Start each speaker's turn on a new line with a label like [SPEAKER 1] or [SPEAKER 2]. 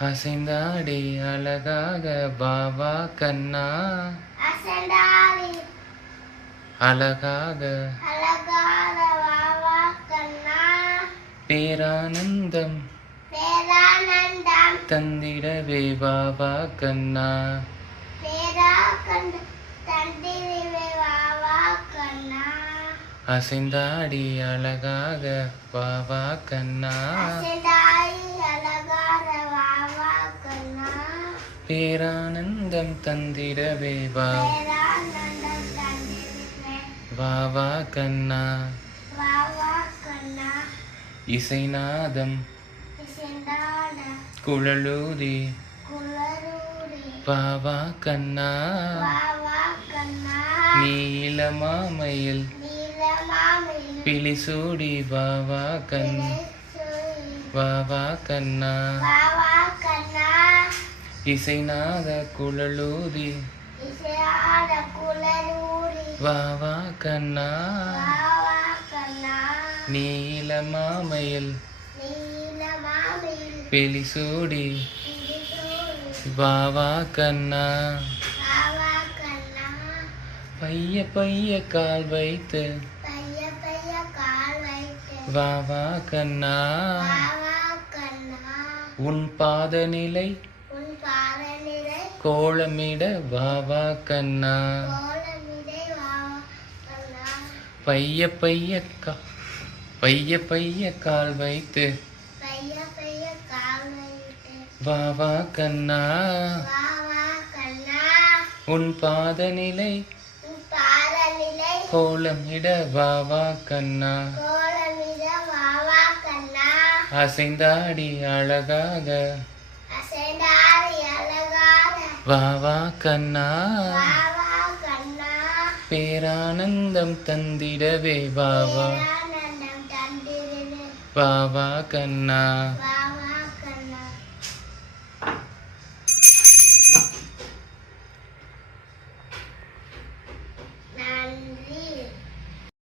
[SPEAKER 1] அசைந்தாடி அழகாக பாவா கண்ணா.
[SPEAKER 2] அசண்டாரி
[SPEAKER 1] அழகாக.
[SPEAKER 2] அழகான வாவா கண்ணா.
[SPEAKER 1] பேரானந்தம்.
[SPEAKER 2] பேரானந்தம்.
[SPEAKER 1] தந்திடவே பாவா கண்ணா.
[SPEAKER 2] கண்டு தந்திரிவே வாவா கண்ணா.
[SPEAKER 1] அசைந்தாடி அழகாக பாவா கண்ணா
[SPEAKER 2] அசண்டாரி அழகான வாவா கண்ணா
[SPEAKER 1] பேரானந்தம் தந்திடவே வா.
[SPEAKER 2] வா
[SPEAKER 1] வா கண்ணா. இசைநாதம்
[SPEAKER 2] இசைந்தாட
[SPEAKER 1] குழலூதி.
[SPEAKER 2] வா
[SPEAKER 1] வாவா கண்ணா. நீல
[SPEAKER 2] மாமையில்
[SPEAKER 1] பிலிசூடி வா வா கண். வா
[SPEAKER 2] வா கண்ணா.
[SPEAKER 1] இசைநாத குழலூதி
[SPEAKER 2] குளரூரி
[SPEAKER 1] வாவா கண்ணா. நீலமாமையில்.
[SPEAKER 2] நீலமாமையில்.
[SPEAKER 1] பிலிசூடி
[SPEAKER 2] பிடிசூரி
[SPEAKER 1] வாவா கண்ணா. பைய பைய கால் வைத்து.
[SPEAKER 2] வைத்து.
[SPEAKER 1] வாவா கண்ணா. உன்
[SPEAKER 2] உன் பாதநிலை
[SPEAKER 1] கோலமிட வாவா கண்ணா. பைய பைய கா பைய பைய கால் வைத்து. வாவா கண்ணா. உன் வாவா கண்ணா.
[SPEAKER 2] கோலமிட வாவா கண்ணா.
[SPEAKER 1] அசைந்தாடி அழகாக.
[SPEAKER 2] அழகான வாவா கண்ணா.
[SPEAKER 1] பேரானந்தம் தந்திடவே வாவா
[SPEAKER 2] பேரானந்தம் தந்திரினு
[SPEAKER 1] வாவா கண்ணா.
[SPEAKER 2] வா